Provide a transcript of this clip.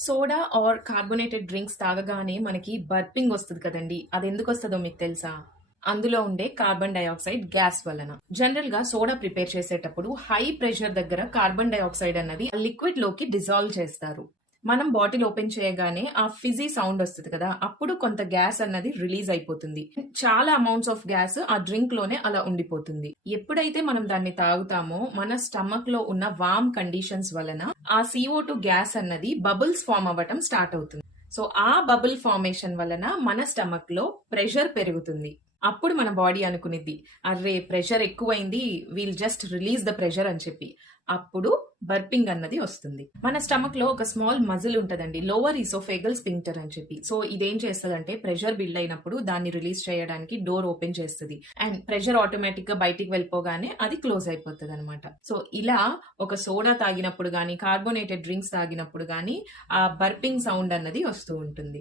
Soda are carbonated drinks తాగగానే మనకి burping వస్తది కదండీ! అదెందుకొస్తదో మీకు తెలుసా? అందులో ఉండే కార్బన్ డయాక్సైడ్ గ్యాస్ వలన. జనరల్ గా సోడా ప్రిపేర్ చేసేటప్పుడు హై ప్రెషర్ దగ్గర కార్బన్ డయాక్సైడ్ అన్నది ఆ లిక్విడ్ లోకి డిజాల్వ్ చేస్తారు. మనం బాటిల్ ఓపెన్ చేయగానే ఆ ఫిజీ సౌండ్ వస్తది కదా! అప్పుడు కొంత గ్యాస్ అన్నది రిలీజ్ అయిపోతుంది. చాలా అమౌంట్స్ ఆఫ్ గ్యాస్ ఆ డ్రింక్ లోనే అలా ఉండిపోతుంది. ఎప్పుడైతే మనం దాన్ని తాగుతామో మన స్టమక్ లో ఉన్న వార్మ్ కండిషన్స్ వలన ఆ CO2 గ్యాస్ అన్నది బబుల్స్ ఫార్మ్ అవ్వటం స్టార్ట్ అవుతుంది. సో ఆ బబుల్ ఫార్మేషన్ వలన మన స్టమక్ లో ప్రెషర్ పెరుగుతుంది. అప్పుడు మన బాడీ అనుకునిద్ది, అర్రే ప్రెషర్ ఎక్కువైంది, wheel just release the pressure అని చెప్పి. అప్పుడు బర్పింగ్ అన్నది వస్తుంది. మన స్టమక్ లో ఒక స్మాల్ మజిల్ ఉంటదండి, లోవర్ ఈసోఫేగల్ స్పింక్టర్ అని చెప్పి. సో ఇదేం చేస్తదంటే ప్రెషర్ బిల్డ్ అయినప్పుడు దాన్ని రిలీజ్ చేయడానికి డోర్ ఓపెన్ చేస్తుంది. అండ్ ప్రెషర్ ఆటోమేటిక్ గా బయటికి వెళ్ళిపోగానే అది క్లోజ్ అయిపోతుంది అనమాట. సో ఇలా ఒక సోడా తాగినప్పుడు గానీ కార్బోనేటెడ్ డ్రింక్స్ తాగినప్పుడు గానీ ఆ బర్పింగ్ సౌండ్ అన్నది వస్తూ ఉంటుంది.